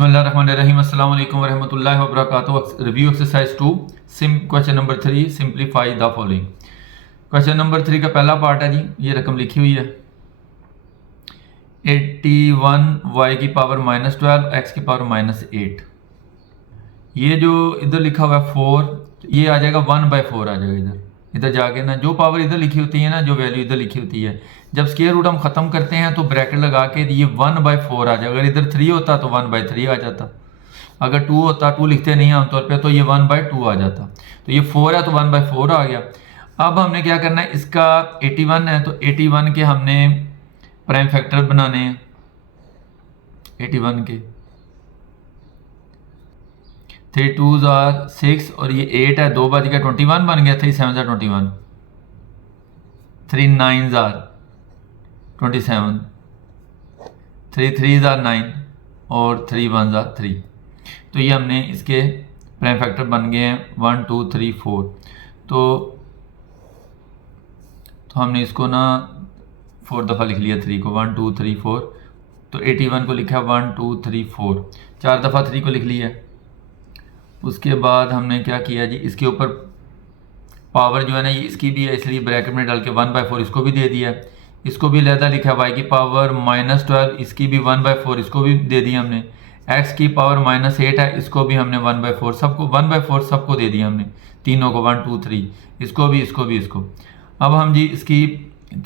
बिस्मिल्लाहिर्रहमानिर्रहीम अस्सलाम वालेकुम वरहमतुल्लाहि वबरकातुहू। Review exercise 2 question number 3 simplify the following. Question number 3 का पहला पार्ट है जी, ये रकम लिखी हुई है 81 y की पावर -12 x की पावर -8। ये जो इधर लिखा हुआ है 4, ये आ जाएगा 1/4 आ जाएगा इधर जाके ना, जो पावर इधर लिखी होती है ना, जो वैल्यू इधर लिखी होती है, जब स्क्वायर रूट हम ख़त्म करते हैं तो ब्रैकेट लगा के ये 1/4 आ जाएगा। अगर इधर 3 होता तो 1/3 आ जाता, अगर 2 होता, 2 लिखते नहीं आमतौर पे, तो ये 1/2 आ जाता। तो ये 4 है तो 1/4 आ गया। अब हमने क्या करना है, इसका 81 है तो 81 के हमने प्राइम फैक्टर बनाने हैं। 81 के 3 2s are 6 और ये 8 है, 2 बज गया 21 बन गया, 3 7s are 21, 3 9s are 27, 3 3s are 9 और 3 1s are 3। तो ये हमने इसके प्राइम फैक्टर बन गए हैं 1 2 3 4। तो हमने इसको ना 4 दफ़ा लिख लिया 3 को, 1 2 3 4। तो 81 को लिखा 1 2 3 4, 4 दफ़ा 3 को लिख लिया। उसके बाद हमने क्या किया जी, इसके ऊपर पावर जो है ना, ये इसकी भी है, इसलिए ब्रैकेट में डाल के 1/4 इसको भी दे दिया। इसको भी अलहदा लिखा y की पावर -12, इसकी भी 1/4 इसको भी दे दिया हमने। x की पावर -8 है, इसको भी हमने 1/4 सबको 1/4 सबको दे दिया हमने, तीनों को 1 2 3, इसको भी इसको भी इसको। अब हम जी इसकी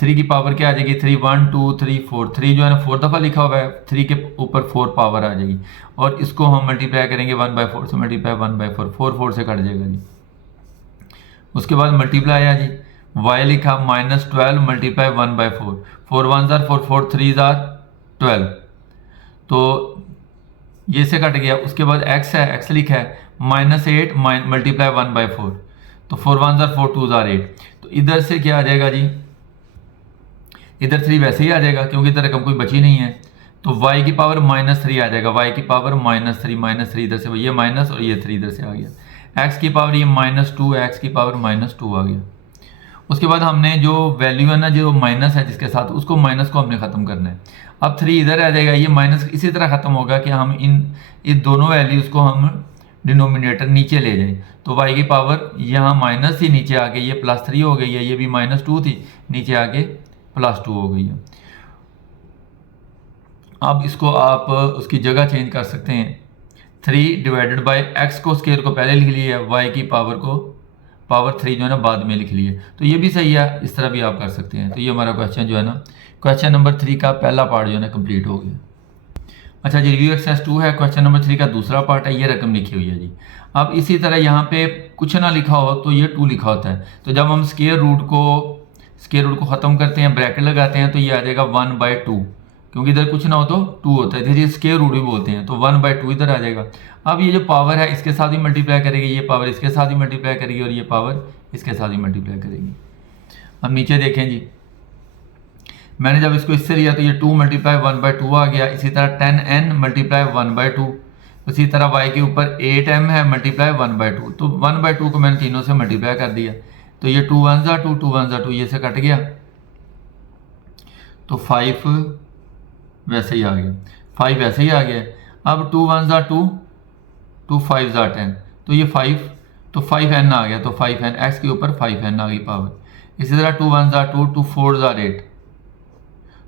3 की पावर क्या आ जाएगी, 3 1 2 3 4, 3 जो है ना 4 दफ़ा लिखा हुआ है, 3 के ऊपर 4 पावर आ जाएगी और इसको हम मल्टीप्लाई करेंगे 1/4 से, मल्टीप्लाई 1/4, 4 4 से कट जाएगा जी। उसके बाद मल्टीप्लाई आया जी, y लिखा -12 multiply 1/4, 4 1s are 4, 4 3s are 12, तो ये से कट गया। उसके बाद x है, x लिखा है -8 मल्टीप्लाई 1/4, तो 4 1s are 4, 2s are 8। तो इधर से क्या आ जाएगा जी, इधर 3 वैसे ही आ जाएगा क्योंकि इधर रकम कोई बची नहीं है, तो y की पावर -3 आ जाएगा, y की पावर -3 इधर से ये माइनस और ये 3 इधर से आ गया। x की पावर ये -2, x की पावर -2 आ गया। उसके बाद हमने जो वैल्यू है ना, जो माइनस है जिसके साथ, उसको माइनस को हमने ख़त्म करना है। अब 3 इधर आ जाएगा, ये माइनस इसी तरह ख़त्म होगा कि हम इन दोनों वैल्यूज़ को हम डिनोमिनेटर नीचे ले जाएं। तो y की पावर यहाँ माइनस थी, नीचे आके ये +3 हो गई है, ये भी -2 थी, नीचे आके +2 हो गई है। अब इसको आप उसकी जगह चेंज कर सकते हैं, 3 डिवाइडेड बाय x को स्क्वायर को पहले लिख लिया, y की पावर को पावर 3 जो है ना बाद में लिख लिए, तो ये भी सही है, इस तरह भी आप कर सकते हैं। तो ये हमारा क्वेश्चन जो है ना, क्वेश्चन नंबर 3 का पहला पार्ट जो है ना कंप्लीट हो गया। अच्छा जी, रिव्यू एक्सरसाइज 2 है, क्वेश्चन नंबर 3 का दूसरा पार्ट है, ये रकम लिखी हुई है जी। अब इसी तरह यहाँ पे कुछ ना लिखा हो तो ये 2 लिखा होता है, तो जब हम स्क्वायर रूट को ख़त्म करते हैं, ब्रैकेट लगाते हैं, तो ये आ जाएगा 1/2, क्योंकि इधर कुछ ना हो तो 2 होता है, इधर स्क्वायर रूट भी बोलते हैं, तो 1/2 इधर आ जाएगा। अब ये जो पावर है इसके साथ ही मल्टीप्लाई करेगी, ये पावर इसके साथ ही मल्टीप्लाई करेगी और ये पावर इसके साथ ही मल्टीप्लाई करेगी। अब नीचे देखें जी, मैंने जब इसको इससे लिया तो ये 2 मल्टीप्लाई 1/2 आ गया। इसी तरह 10n मल्टीप्लाई 1/2, उसी तरह y के ऊपर 8m है मल्टीप्लाई 1/2, तो 1/2 को मैंने तीनों से मल्टीप्लाई कर दिया, तो ये 2 1s are 2, 2 1s are 2, ये से कट गया, तो 5 वैसे ही आ गया, 5 वैसे ही आ गया। अब 2 1s are 2, 2 5s are 10, तो ये 5, तो 5n आ गया, तो 5n x के ऊपर 5n आ गई पावर। इसी तरह 2 1s are 2, 2 4s are 8,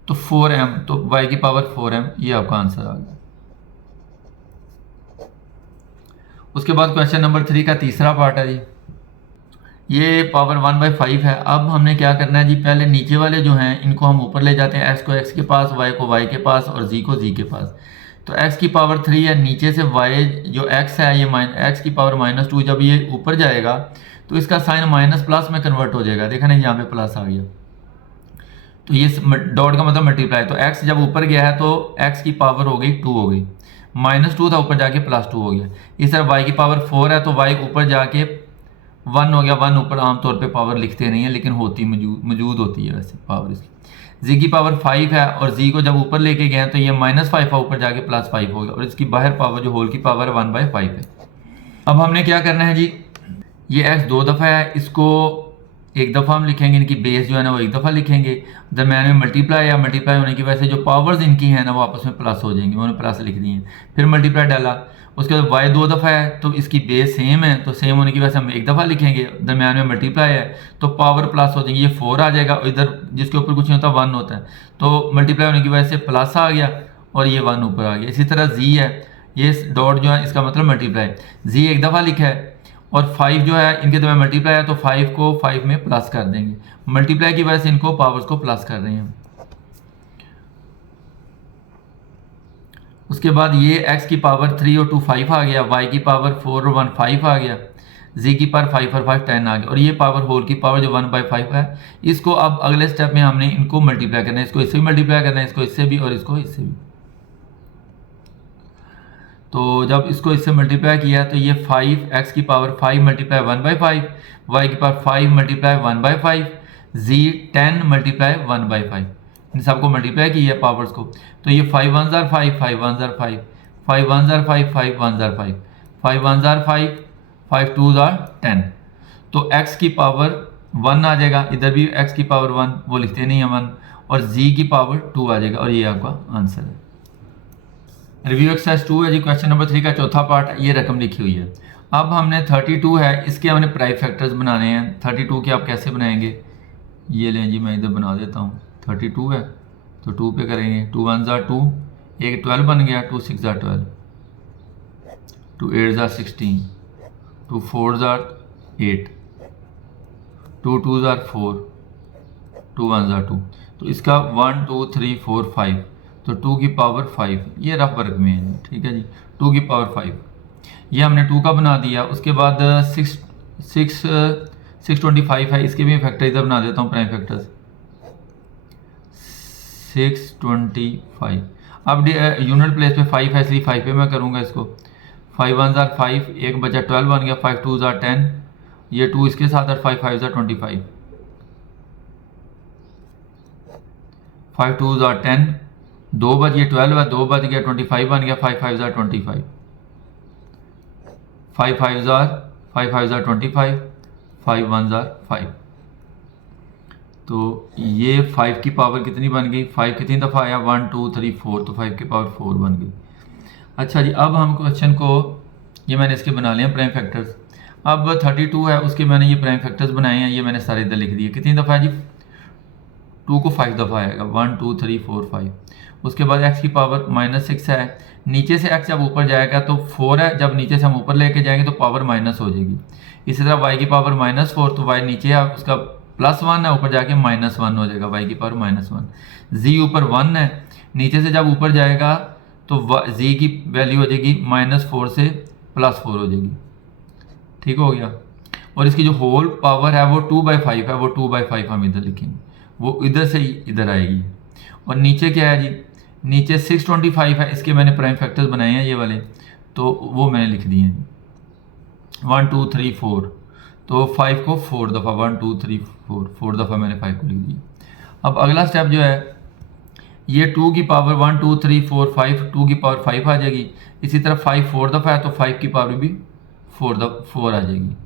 तो 4m, तो y की पावर 4m, ये आपका आंसर आ गया। उसके बाद क्वेश्चन नंबर 3 का तीसरा पार्ट है जी, ये पावर 1/5 है। अब हमने क्या करना है जी, पहले नीचे वाले जो हैं इनको हम ऊपर ले जाते हैं, x को x के पास, y को y के पास और z को z के पास। तो x की पावर 3 है, नीचे से y जो x है, ये x की पावर -2, जब ये ऊपर जाएगा तो इसका साइन माइनस प्लस में कन्वर्ट हो जाएगा, देखा ना यहाँ पे प्लस आ गया, तो ये डॉट का मतलब मल्टीप्लाई, तो x जब ऊपर गया है तो x की पावर हो गई 2 हो गई, -2 था ऊपर जाके +2 हो गया। इस तरह y की पावर 4 है तो y ऊपर जाके 1 हो गया, 1 ऊपर आमतौर पे पावर लिखते नहीं है लेकिन होती मौजूद होती है वैसे पावर इसकी। z की पावर 5 है और z को जब ऊपर लेके गए तो ये -5 है, ऊपर जाके +5 हो गया और इसकी बाहर पावर जो होल की पावर है 1/5 है। अब हमने क्या करना है जी, ये x 2 दफ़ा है, इसको एक दफ़ा हम लिखेंगे, इनकी बेस जो है ना वो एक दफ़ा लिखेंगे, दरम्यान में मल्टीप्लाई या मल्टीप्लाई होने की वजह से जो पावर्स इनकी हैं ना वो आपस में प्लस हो जाएंगी, उन्होंने प्लस लिख दी हैं। फिर मल्टीप्लाई डाला, उसके बाद वाई 2 दफ़ा है तो इसकी बेस सेम है, तो सेम होने की वजह से हम एक दफ़ा लिखेंगे, दरम्यान में मल्टीप्लाई है तो पावर प्लस हो जाएगी, ये 4 आ जाएगा, इधर जिसके ऊपर कुछ नहीं होता 1 होता है, तो मल्टीप्लाई होने की वजह से प्लस आ गया और ये 1 ऊपर आ गया। इसी तरह जी है, ये डॉट जो है इसका मतलब मल्टीप्लाई, जी एक दफ़ा लिखा है और 5 जो है इनके दरम्यान मल्टीप्लाई है तो 5 को 5 में प्लस कर देंगे, मल्टीप्लाई की वजह से इनको पावर्स को प्लस कर रहे हैं। उसके बाद ये x की पावर 3 और 2 5 आ गया, y की पावर 4 और 1 5 आ गया, z की पावर 5 और 5 10 आ गया, और ये पावर होल की पावर जो 1/5 है, इसको अब अगले स्टेप में हमने इनको मल्टीप्लाई करना है, इसको इससे भी मल्टीप्लाई करना है, इसको इससे भी और इसको इससे भी। तो जब इसको इससे मल्टीप्लाई किया तो ये 5x की पावर 5 मल्टीप्लाई 1/5, y की पावर 5 मल्टीप्लाई 1/5, z 10 मल्टीप्लाई 1/5, इन सबको मल्टीप्लाई किया पावर्स को, तो ये 5 1 jar 5, 5 1 jar 5, 5 1 jar 5, 5 1 jar 5, 5 1 jar 5, 5 2 jar 10, तो x की पावर 1 आ जाएगा, इधर भी x की पावर 1 वो लिखते नहीं है 1, और z की पावर 2 आ जाएगा, और ये आपका आंसर है। रिव्यू एक्सरसाइज 2 है जी, क्वेश्चन नंबर 3 का चौथा पार्ट, ये रकम लिखी हुई है। अब हमने 32 है, इसके हमने प्राइम फैक्टर्स बनाने हैं। 32 के आप कैसे बनाएंगे, ये लें जी, मैं इधर बना देता हूँ। 32 है तो 2 पे करेंगे, 2 1 जार 2, एक 12 बन गया, 2 6 jar 12, 2 8 jar 16, 2 4 jar 8, 2 2 jar 4, 2 1 jar 2, तो इसका 1 2 3 4 5, तो 2 की पावर 5, ये रफ वर्क में है, ठीक है जी, 2 की पावर 5, ये हमने 2 का बना दिया। उसके बाद 625 है, इसके भी फैक्टर इधर बना देता हूँ, प्राइम फैक्टर्स 625, अब यूनिट प्लेस पे 5 है इसलिए 5 पे मैं करूँगा इसको, 5 1 जार 5, एक बचा 12 बन गया, 5 2 जार 10, ये 2 इसके साथ है, 5 5 जार 25, 5 2 जार 10, 2 बच गया 12 है, 2 बच गया 25 बन गया, 5 5 जार 25, 5 5 जार 25, 5 1 जार 5, तो ये 5 की पावर कितनी बन गई, 5 कितनी दफ़ा आया, 1 2 3 4, तो 5 की पावर 4 बन गई। अच्छा जी, अब हम क्वेश्चन को, ये मैंने इसके बना लिए प्राइम फैक्टर्स। अब 32 है, उसके मैंने ये प्राइम फैक्टर्स बनाए हैं, ये मैंने सारे इधर लिख दिए। कितनी दफ़ा है जी, 2 को 5 दफ़ा आएगा, 1 2 3 4 5। उसके बाद x की पावर -6 है, नीचे से x जब ऊपर जाएगा तो 4 है, जब नीचे से हम ऊपर लेके जाएंगे तो पावर माइनस हो जाएगी। इसी तरह y की पावर -4, तो y नीचे है, उसका +1 है, ऊपर जाके -1 हो जाएगा, y की पावर -1। z ऊपर 1 है, नीचे से जब ऊपर जाएगा तो z की वैल्यू हो जाएगी -4 से +4 हो जाएगी, ठीक हो गया। और इसकी जो होल पावर है वो 2/5 है, वो 2/5 हम इधर लिखेंगे, वो इधर से इधर आएगी। और नीचे क्या है जी, नीचे 625 है, इसके मैंने प्राइम फैक्टर्स बनाए हैं ये वाले, तो वो मैंने लिख दिए हैं 1 2 3 4, तो 5 को 4 दफ़ा, 1 2 3 4 दफ़ा मैंने 5 को लिख दिया। अब अगला स्टेप जो है, ये 2 की पावर 1 2 3 4 5, 2 की पावर 5 आ जाएगी। इसी तरह 5 4 दफ़ा है तो 5 की पावर भी 4 आ जाएगी।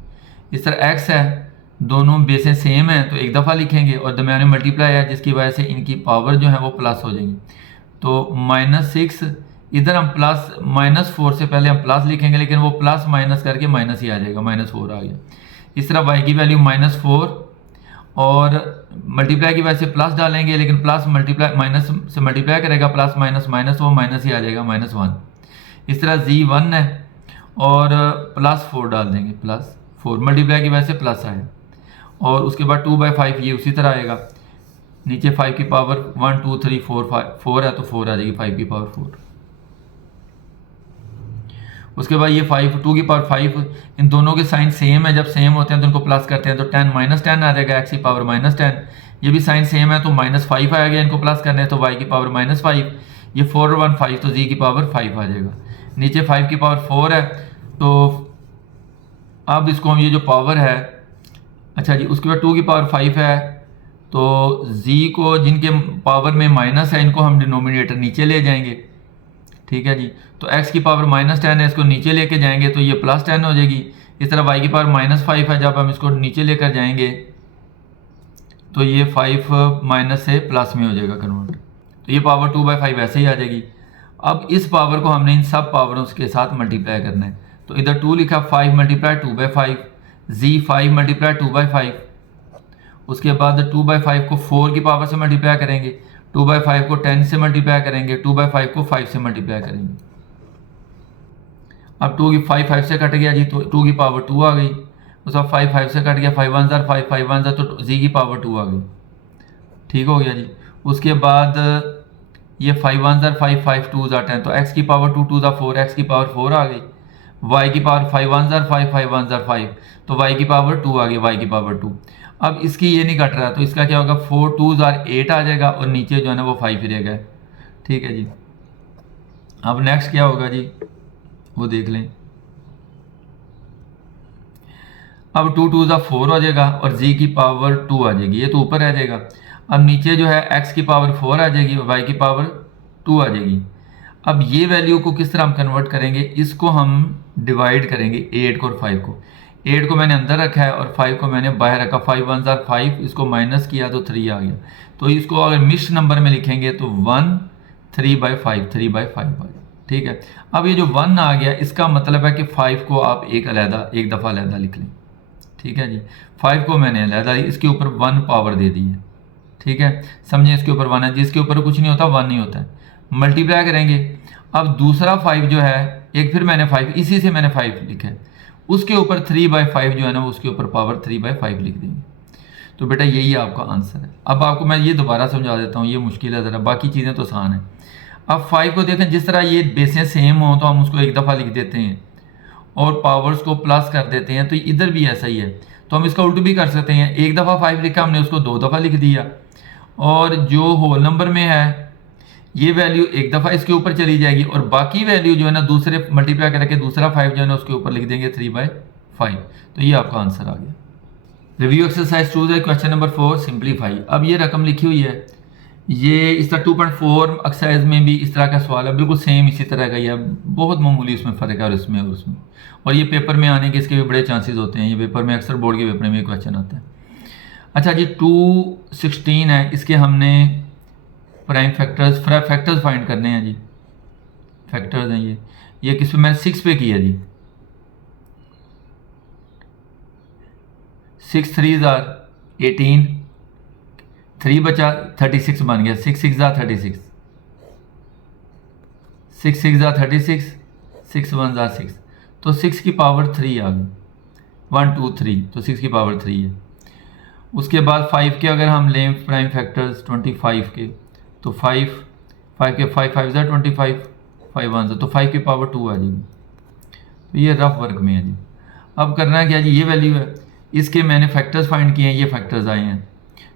इस तरह x है, दोनों बेसें सेम हैं तो एक दफ़ा लिखेंगे, और दरम्यान में मल्टीप्लाई है जिसकी वजह से इनकी पावर जो है वो प्लस हो जाएगी। तो -6, इधर हम प्लस -4 से पहले हम प्लस लिखेंगे, लेकिन वो प्लस माइनस करके माइनस ही आ जाएगा, -4 आ गया। इस तरह y की वैल्यू -4, और मल्टीप्लाई की वजह से प्लस डालेंगे, लेकिन प्लस मल्टीप्लाई माइनस से मल्टीप्लाई करेगा, प्लस माइनस माइनस, वो माइनस ही आ जाएगा, -1। इस तरह z 1 है और +4 डाल देंगे, +4 मल्टीप्लाई की वजह से प्लस आया, और उसके बाद 2/5 ये उसी तरह आएगा। नीचे 5 की पावर 1 2 3 4 5 4 है तो 4 आ जाएगी, 5 की पावर 4। उसके बाद ये 2 की पावर 5, इन दोनों के साइन सेम है, जब सेम होते हैं तो इनको प्लस करते हैं तो 10 -10 आ जाएगा, x की पावर -10। ये भी साइन सेम है तो -5 आ गया, इनको प्लस करने हैं तो y की पावर -5, ये 4 और 1 5, तो z की पावर 5 आ जाएगा। नीचे 5 की पावर 4 है, तो अब इसको हम ये जो पावर है, अच्छा जी, उसके बाद 2 की पावर 5 है, तो z को जिनके पावर में माइनस है इनको हम डिनोमिनेटर नीचे ले जाएंगे, ठीक है जी। तो x की पावर -10 है, इसको नीचे लेके जाएंगे तो ये +10 हो जाएगी। इस तरह y की पावर -5 है, जब हम इसको नीचे लेकर जाएंगे तो ये 5 माइनस से प्लस में हो जाएगा कन्वर्ट, तो ये पावर 2/5 ऐसे ही आ जाएगी। अब इस पावर को हमने इन सब पावरों के साथ मल्टीप्लाई करना है, तो इधर 2 लिखा, 5 मल्टीप्लाई 2/5, जी 5 मल्टीप्लाई 2/5, उसके बाद 2/5 को 4 की पावर से मल्टीप्लाई करेंगे, 2/5 को 10 से मल्टीप्लाई करेंगे, 2/5 को 5 से मल्टीप्लाई करेंगे। अब 2 की 5 से कट गया जी, तो 2 की पावर 2 आ गई, उसका 5 से कट गया, 5 1 5 5 1 तो जी की पावर 2 आ गई। ठीक हो गया जी। उसके बाद ये 5 1 5 5 2 10, तो x की पावर 2 2 4, x की पावर 4 आ गई, y की पावर 5 1 5 5 1 5, तो y की पावर 2 आ गई, y की पावर 2। अब इसकी ये नहीं कट रहा, तो इसका क्या होगा, 4 2 8 आ जाएगा, और नीचे जो है ना वो 5 रहेगा। ठीक है जी। अब नेक्स्ट क्या होगा जी, वो देख लें। अब 2 2 4 हो जाएगा, और z की पावर 2 आ जाएगी, ये तो ऊपर रह जाएगा। अब नीचे जो है x की पावर 4 आ जाएगी और y की पावर 2 आ जाएगी। अब ये वैल्यू को किस तरह हम कन्वर्ट करेंगे, इसको हम डिवाइड करेंगे 8 को और 5 को। 8 को मैंने अंदर रखा है और 5 को मैंने बाहर रखा, 5 1 5, इसको माइनस किया तो 3 आ गया। तो इसको अगर मिश्र नंबर में लिखेंगे तो 1 3/5 3/5 आ गया। ठीक है। अब ये जो 1 आ गया, इसका मतलब है कि 5 को आप एक दफ़ा अलहदा लिख लें। ठीक है जी। 5 को मैंने अलहदा, इसके ऊपर 1 पावर दे दी है। ठीक है, समझे, इसके ऊपर 1 है, जिसके ऊपर कुछ नहीं होता 1 नहीं होता है। मल्टीप्लाई करेंगे। अब दूसरा 5 जो है, एक फिर मैंने 5, इसी से मैंने 5 लिखा है, उसके ऊपर 3/5 जो है ना, उसके ऊपर पावर 3/5 लिख देंगे। तो बेटा यही आपका आंसर है। अब आपको मैं ये दोबारा समझा देता हूँ, ये मुश्किल है ज़रा, बाकी चीज़ें तो आसान है। अब 5 को देखें, जिस तरह ये बेसें सेम हो तो हम उसको एक दफ़ा लिख देते हैं और पावर्स को प्लस कर देते हैं, तो इधर भी ऐसा ही है। तो हम इसका उल्ट भी कर सकते हैं, एक दफ़ा 5 लिखा हमने, उसको 2 दफ़ा लिख दिया, और जो होल नंबर में है ये वैल्यू एक दफ़ा इसके ऊपर चली जाएगी, और बाकी वैल्यू जो है ना दूसरे मल्टीप्लाई करके दूसरा 5 जो है ना उसके ऊपर लिख देंगे 3/5। तो ये आपका आंसर आ गया। रिव्यू एक्सरसाइज 2 है, क्वेश्चन नंबर 4, सिंप्लीफाई। अब ये रकम लिखी हुई है, ये इस तरह 2.4 एक्सरसाइज में भी इस तरह का सवाल है, बिल्कुल सेम इसी तरह का ही है, बहुत मामूली उसमें फ़र्क है, और इसमें और उसमें। और ये पेपर में आने के इसके भी बड़े चांसेस होते हैं, ये पेपर में अक्सर बोर्ड के पेपर में क्वेश्चन आता है। अच्छा जी, 216 है, इसके हमने प्राइम फैक्टर्स फाइंड करने हैं जी। फैक्टर्स हैं ये किस पे, मैंने 6 पे किया जी। 6 3 18, 3 बचा 36 बन गया, 6 6 36, 6 6 36, 6 1 6, तो 6 की पावर 3 आ गई, 1 2 3, तो 6 की पावर 3 है। उसके बाद 5 के अगर हम लें प्राइम फैक्टर्स 25 के, तो 5 के 5 5 25, 5 1 तो 5 की पावर 2 आ जाएगी। तो ये रफ वर्क में है जी। अब करना है क्या जी, ये वैल्यू है, इसके मैंने फैक्टर्स फाइंड किए हैं, ये फैक्टर्स आए हैं,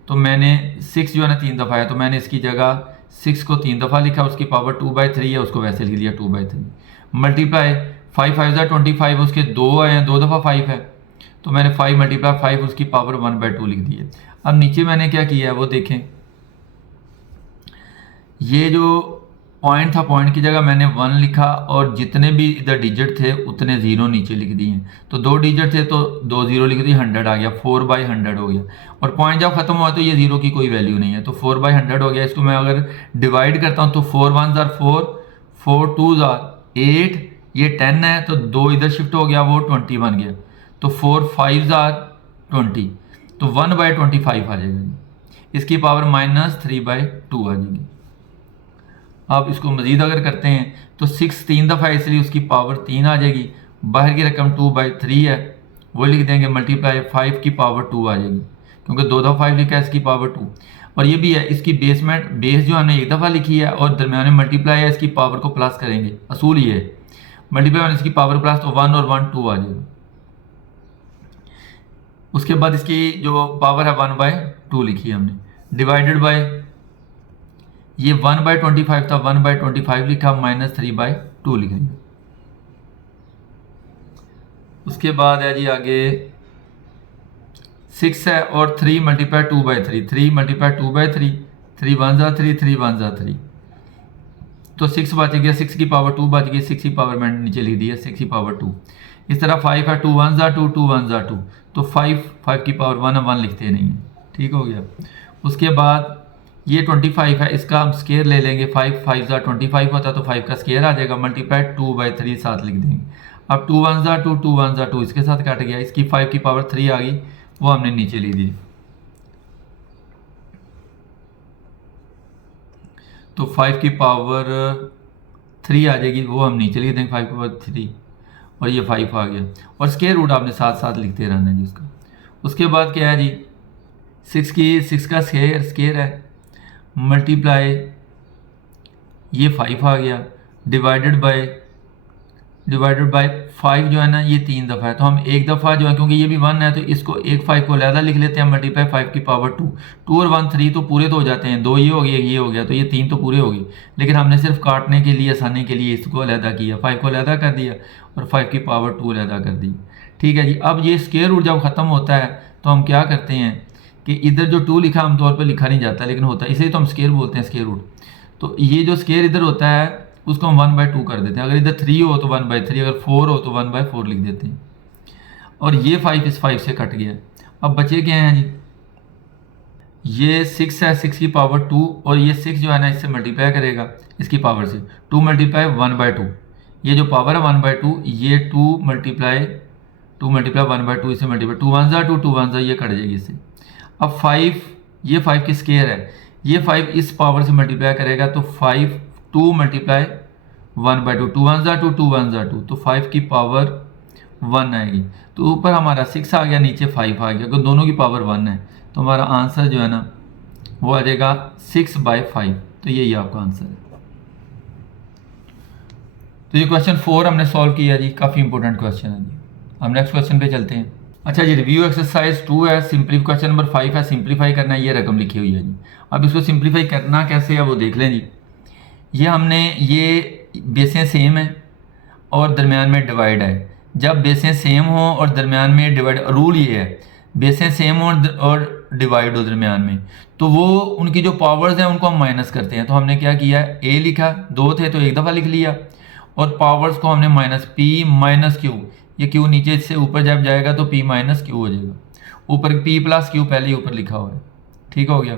तो मैंने 6 जो है ना 3 दफ़ा है, तो मैंने इसकी जगह 6 को 3 दफ़ा लिखा, उसकी पावर 2/3 है, उसको वैसे लिख दिया 2/3। मल्टीप्लाई 5 5 25, उसके 2 आए हैं, 2 दफ़ा 5 है, तो मैंने 5 × 5 उसकी पावर 1/2 लिख दी है। अब नीचे मैंने क्या किया है वो देखें, ये जो पॉइंट था, पॉइंट की जगह मैंने 1 लिखा, और जितने भी इधर डिजिट थे उतने 0 नीचे लिख दिए हैं। तो 2 डिजिट थे तो 2 0 लिख दिए, 100 आ गया, 4/100 हो गया। और पॉइंट जब खत्म हुआ तो ये 0 की कोई वैल्यू नहीं है, तो 4/100 हो गया। इसको मैं अगर डिवाइड करता हूँ तो 4 1 4, 4 2 8, ये 10 है, तो 2 इधर शिफ्ट हो गया, वो 20 बन गया, तो 4 5 20, तो 1/25 आ जाएगा। इसकी पावर -3/2 आ जाएगी। अब इसको मज़ीद अगर करते हैं तो 6 3 दफ़ा, इसलिए उसकी पावर 3 आ जाएगी। बाहर की रकम 2/3 है, वो लिख देंगे, मल्टीप्लाई 5 की पावर 2 आ जाएगी, क्योंकि 2 दफ़ा 5 लिखा है, इसकी पावर 2। और ये भी है, इसकी बेस जो हमने एक दफ़ा लिखी है और दरम्यान में मल्टीप्लाई है, इसकी पावर को प्लस करेंगे, असूल ये है, मल्टीप्लाई में इसकी पावर प्लस, तो 1 और 1 2 आ जाएगा। उसके बाद इसकी जो पावर है 1/2 लिखी है हमने, डिवाइडेड बाय, ये 1/25 था, 1/25 लिखा, -3/2 लिख दिया। उसके बाद है जी आगे 6 है, और 3 × 2/3, 3 × 2/3, 3 1 3, 3 1 3, तो 6 बच गया, 6 की पावर 2 बच गई, 6 की पावर मैंने नीचे लिख दिया, 6 की पावर 2। इस तरह 5 है, 2 1 2, 2 1 2, तो 5 की पावर 1 लिखते नहीं है, ठीक हो गया। उसके बाद ये 25 है, इसका हम स्केयर ले लेंगे, 5 5 25 होता है तो 5 का स्केयर आ जाएगा, मल्टीप्लाइड 2/3 साथ लिख देंगे। अब 2 1 2 2 1 2 इसके साथ कट गया, इसकी 5 की पावर 3 आ गई, वो हमने नीचे ली दी। तो 5 की पावर 3 आ जाएगी, वो हम नीचे लिख देंगे 5 की पावर 3, और ये 5 आ गया। और स्केयर रूट आपने साथ साथ लिखते रहना है जी उसका। उसके बाद क्या है जी, 6 का स्केयर है, मल्टीप्लाई ये 5 आ गया, डिवाइडेड बाय 5 जो है ना ये 3 दफ़ा है, तो हम एक दफ़ा जो है, क्योंकि ये भी 1 है तो इसको एक 5 को अलहदा लिख लेते हैं, मल्टीप्लाई 5 की पावर 2 2 और 1 3 तो पूरे तो हो जाते हैं, 2 ये हो गया, ये हो गया, तो ये 3 तो पूरे हो गए, लेकिन हमने सिर्फ काटने के लिए, आसानी के लिए इसको अलहदा किया, 5 को अलहदा कर दिया और 5 की पावर 2 अलहदा कर दी। ठीक है जी। अब ये स्केयर रूट जब ख़त्म होता है तो हम क्या करते हैं कि इधर जो 2 लिखा आमतौर पर लिखा नहीं जाता लेकिन होता है, इसे तो हम स्केयर बोलते हैं, स्केयर रूट। तो ये जो स्केयर इधर होता है उसको हम 1/2 कर देते हैं, अगर इधर 3 हो तो 1/3, अगर 4 हो तो 1/4 लिख देते हैं। और ये 5 इस 5 से कट गया। अब बचे क्या हैं जी, ये 6 है, 6 की पावर 2, और ये 6 जो है ना इससे मल्टीप्लाई करेगा इसकी पावर से, 2 मल्टीप्लाई 1/2, ये जो पावर है 1/2, ये 2 मल्टीप्लाई 1/2, इसे मल्टीप्लाई 2 1 2 2 1 ये कट जाएगी इससे। अब 5, ये 5 की स्केयर है, ये 5 इस पावर से मल्टीप्लाई करेगा तो 5 2 मल्टीप्लाई 1/2, 2 1 2 2 1 2, तो 5 की पावर 1 आएगी। तो ऊपर हमारा 6 आ गया, नीचे 5 आ गया, अगर दोनों की पावर 1 है तो हमारा आंसर जो है ना वो आ जाएगा 6/5। तो यही आपका आंसर है। तो ये क्वेश्चन 4 हमने सॉल्व किया जी, काफ़ी इंपॉर्टेंट क्वेश्चन है जी। हम नेक्स्ट क्वेश्चन पे चलते हैं। अच्छा जी, रिव्यू एक्सरसाइज 2 है, क्वेश्चन नंबर 5 है, सिंप्लीफाई करना है, ये रकम लिखी हुई है जी। अब इसको सिंप्लीफाई करना कैसे है वो देख लें जी। ये हमने, ये बेसें सेम है और दरमियान में डिवाइड है। जब बेसें सेम हो और दरमियान में डिवाइड, रूल ये है बेसें सेम हो और डिवाइड हो दरमियान में, तो वो उनकी जो पावर्स हैं उनको हम माइनस करते हैं। तो हमने क्या किया, ए लिखा, 2 थे तो एक दफ़ा लिख लिया, और पावर्स को हमने माइनस, पी माइनस क्यू, ये क्यू नीचे से ऊपर जब जाएगा तो पी माइनस क्यू हो जाएगा, ऊपर पी प्लस क्यू पहले ही ऊपर लिखा हुआ है। ठीक हो गया।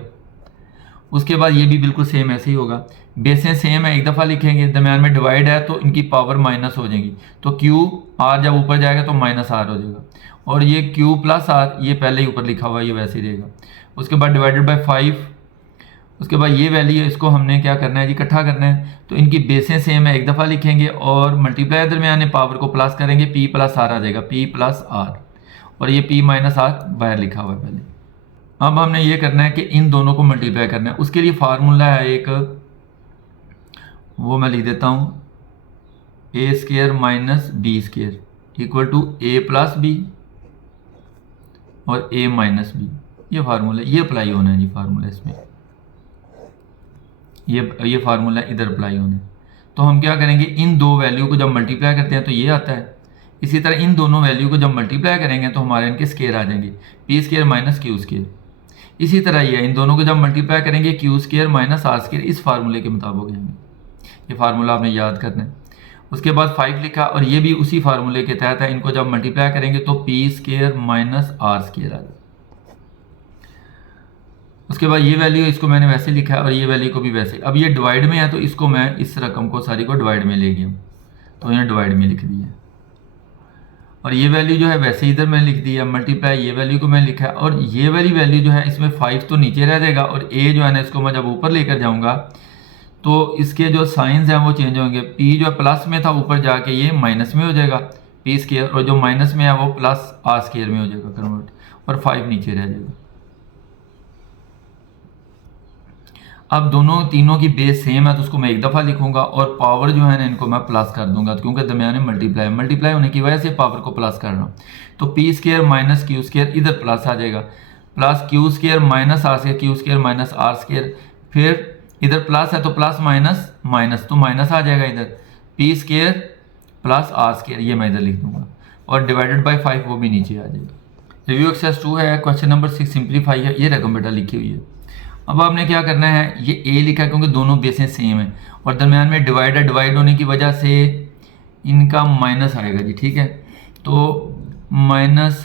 उसके बाद ये भी बिल्कुल सेम ऐसे ही होगा, बेसें सेम है, एक दफ़ा लिखेंगे, दरम्यान में डिवाइड है तो इनकी पावर माइनस हो जाएगी, तो क्यू आर जब ऊपर जाएगा तो माइनस आर हो जाएगा, और ये क्यू प्लस आर ये पहले ही ऊपर लिखा हुआ है, ये वैसे ही रहेगा। उसके बाद डिवाइडेड बाय 5, उसके बाद ये वैल्यू है, इसको हमने क्या करना है जी, इकट्ठा करना है। तो इनकी बेसें सेम है, एक दफ़ा लिखेंगे और मल्टीप्लाई दरमियान में पावर को प्लस करेंगे, पी प्लस आर आ जाएगा, पी प्लस आर, और ये पी माइनस आर बाहर लिखा हुआ है पहले। अब हमने ये करना है कि इन दोनों को मल्टीप्लाई करना है। उसके लिए फार्मूला है एक, वो मैं लिख देता हूँ, a square minus b square equal to a plus b और ए माइनस बी। ये फार्मूला, ये अप्लाई होना है जी फार्मूला इसमें, ये फार्मूला इधर अप्लाई होने। तो हम क्या करेंगे, इन दो वैल्यू को जब मल्टीप्लाई करते हैं तो ये आता है, इसी तरह इन दोनों वैल्यू को जब मल्टीप्लाई करेंगे तो हमारे इनके स्केयर आ जाएंगे, P square minus Q square. इसी तरह ये इन दोनों को जब मल्टीप्लाई करेंगे Q square minus are square, इस फार्मूले के मुताबिक आएंगे। ये फार्मूला आपने याद करना है। उसके बाद 5 लिखा और ये भी उसी फार्मूले के तहत है, इनको जब मल्टीप्लाई करेंगे तो P square minus are square आ जाए। उसके बाद ये वैल्यू, इसको मैंने वैसे लिखा है और ये वैल्यू को भी वैसे। अब ये डिवाइड में है तो इसको मैं इस रकम को सारी को डिवाइड में ले गया, तो यहाँ डिवाइड में लिख दिया, और ये वैल्यू जो है वैसे इधर मैंने लिख दिया, मल्टीप्लाई ये वैल्यू को मैंने लिखा है, और ये वाली वैल्यू जो है इसमें 5 तो नीचे रह जाएगा, और ए जो है ना इसको मैं जब ऊपर लेकर जाऊँगा तो इसके जो साइंस हैं वो चेंज होंगे। पी जो प्लस में था ऊपर जाके ये माइनस में हो जाएगा पी स्केयर, और जो माइनस में है वो प्लस आर स्केयर में हो जाएगा कन्वर्ट, और 5 नीचे रह जाएगा। अब दोनों तीनों की बेस सेम है तो उसको मैं एक दफ़ा लिखूंगा, और पावर जो है ना इनको मैं प्लस कर दूंगा, क्योंकि दरमियान में मल्टीप्लाई होने की वजह से पावर को प्लस कर रहा हूँ। तो P square minus Q square इधर प्लस आ जाएगा, plus Q square minus are square, Q square minus are square, फिर इधर प्लस है तो प्लस माइनस माइनस, तो माइनस आ जाएगा इधर, P square plus R square ये मैं इधर लिख दूंगा, और डिवाइडेड बाई 5 वो भी नीचे आ जाएगा। रिव्यू एक्सरसाइज 2 है, क्वेश्चन नंबर 6 सिंप्लीफाई है, ये रकम बेटा लिखी हुई है। अब आपने क्या करना है, ये ए लिखा है क्योंकि दोनों बेसें सेम है, और दरमियान में डिवाइड है, डिवाइड होने की वजह से इनका माइनस आएगा जी। ठीक है, तो माइनस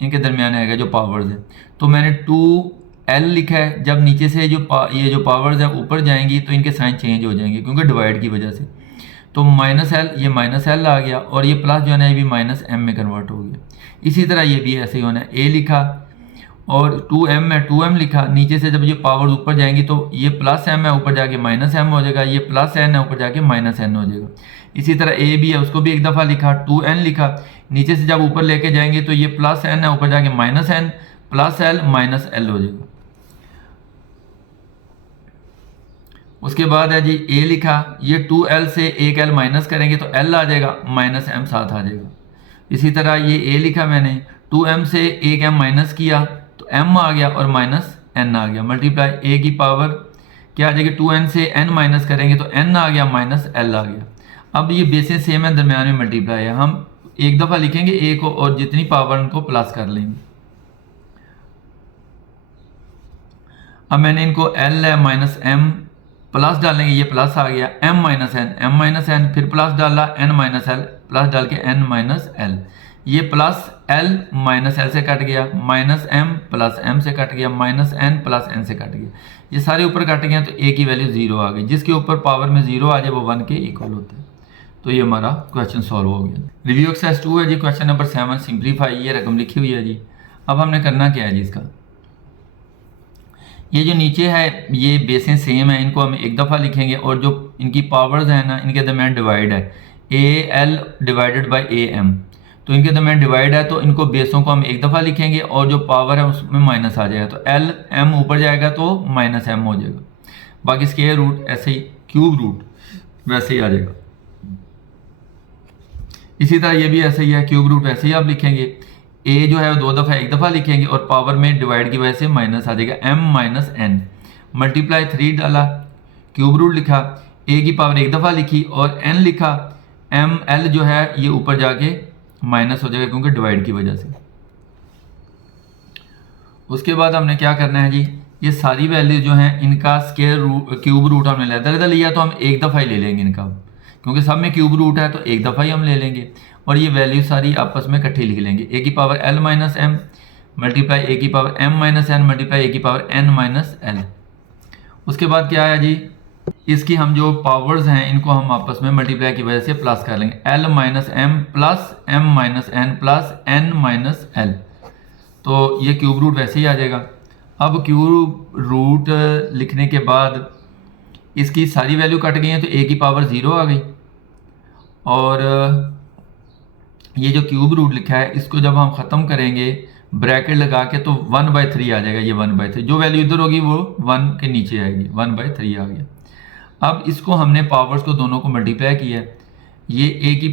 इनके दरमियान आएगा जो पावर्स है। तो मैंने 2l लिखा है, जब नीचे से ये जो पावर्स है ऊपर जाएंगी तो इनके साइन चेंज हो जाएंगे क्योंकि डिवाइड की वजह से। तो -l, ये -l आ गया और ये प्लस जो है ना ये भी -m में कन्वर्ट हो गया। इसी तरह ये भी ऐसे ही होना है, a लिखा और 2m है 2m लिखा, नीचे से जब ये पावर्स ऊपर जाएंगी तो ये +m है ऊपर जाके -m हो जाएगा, ये +n है ऊपर जाके -n हो जाएगा। इसी तरह a भी है, उसको भी एक दफ़ा लिखा 2n लिखा, नीचे से जब ऊपर लेके जाएंगे तो ये +n है ऊपर जाके -n +l -l हो जाएगा। उसके बाद है जी a लिखा, ये 2l से एक l माइनस करेंगे तो l आ जाएगा, -m साथ आ जाएगा। इसी तरह ये a लिखा मैंने, 2m से एक m माइनस किया तो m आ गया और -n आ गया, मल्टीप्लाई a की पावर क्या आ जाएगी, 2n से n माइनस करेंगे तो n आ गया -l आ गया। अब ये बेसेस सेम है, दरमियान में मल्टीप्लाई है, हम एक दफ़ा लिखेंगे a को और जितनी पावर उनको प्लस कर लेंगे। अब मैंने इनको l है -m प्लस डालेंगे, ये प्लस आ गया, m-n फिर प्लस डाला n-l प्लस डाल के n-l, ये प्लस l -l से कट गया, -m प्लस m से कट गया, -n प्लस n से कट गया, ये सारे ऊपर कट गए तो a की वैल्यू 0 आ गई। जिसके ऊपर पावर में 0 आ जाए वो 1 के इक्वल होता है। तो ये हमारा क्वेश्चन सॉल्व हो गया। रिव्यू एक्सरसाइज 2 है जी, क्वेश्चन नंबर 7 सिंप्लीफाई, ये रकम लिखी हुई है जी। अब हमने करना क्या है जी, इसका ये जो नीचे है ये बेसें सेम है, इनको हम एक दफ़ा लिखेंगे और जो इनकी पावर्स हैं ना इनके दरमियान डिवाइड है, AL डिवाइडेड बाई AM, तो इनके दरमियान डिवाइड है तो इनको बेसों को हम एक दफ़ा लिखेंगे और जो पावर है उसमें माइनस आ जाएगा, तो L M ऊपर जाएगा तो -m हो जाएगा, बाकी स्क्वायर रूट ऐसे ही, क्यूब रूट वैसे ही आ जाएगा। इसी तरह ये भी ऐसे ही है, क्यूब रूट वैसे ही आप लिखेंगे, a जो है वो 2 दफ़ा एक दफ़ा लिखेंगे और पावर में डिवाइड की वजह से माइनस आ जाएगा, m-n मल्टीप्लाई 3 डाला, क्यूब रूट लिखा, a की पावर एक दफ़ा लिखी और n लिखा, m-l जो है ये ऊपर जाके माइनस हो जाएगा क्योंकि डिवाइड की वजह से। उसके बाद हमने क्या करना है जी, ये सारी वैल्यू जो हैं इनका स्क्वायर रूट क्यूब रूट हमने लहदा लिया तो हम एक दफ़ा ही ले लेंगे इनका, क्योंकि सब में क्यूब रूट है तो एक दफ़ा ही हम ले लेंगे और ये वैल्यू सारी आपस में इकट्ठी लिख लेंगे, a की power l -m multiply a की पावर m-n मल्टीप्लाई a की पावर n-l। उसके बाद क्या है जी, इसकी हम जो पावर्स हैं इनको हम आपस में मल्टीप्लाई की वजह से प्लस कर लेंगे, l -m plus m-n plus n-l, तो ये क्यूब रूट वैसे ही आ जाएगा। अब क्यूब रूट लिखने के बाद इसकी सारी वैल्यू कट गई हैं तो a की पावर 0 आ गई और ये जो क्यूब रूट लिखा है इसको जब हम ख़त्म करेंगे ब्रैकेट लगा के तो 1/3 आ जाएगा, ये 1/3 जो वैल्यू इधर होगी वो 1 के नीचे आएगी, 1/3 आ गया। अब इसको हमने पावर्स को दोनों को मल्टीप्लाई किया है, ये a की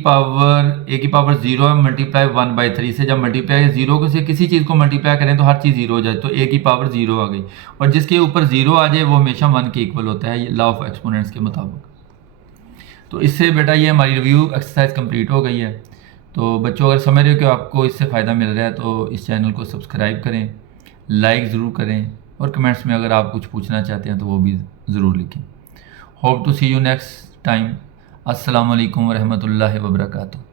पावर 0 है मल्टीप्लाई 1/3 से, जब मल्टीप्लाई 0 को से किसी चीज़ को मल्टीप्लाई करें तो हर चीज़ 0 हो जाए, तो a की पावर 0 आ गई और जिसके ऊपर 0 आ जाए वो हमेशा 1 के इक्वल होता है, ये लॉ ऑफ एक्सपोनेंट्स के मुताबिक। तो इससे बेटा ये हमारी रिव्यू एक्सरसाइज कंप्लीट हो गई है। तो बच्चों अगर समझ रहे हो कि आपको इससे फ़ायदा मिल रहा है तो इस चैनल को सब्सक्राइब करें, लाइक ज़रूर करें और कमेंट्स में अगर आप कुछ पूछना चाहते हैं तो वो भी ज़रूर लिखें। Hope to see you next time. अस्सलाम वालेकुम रहमतुल्लाहि व बरकातुहू।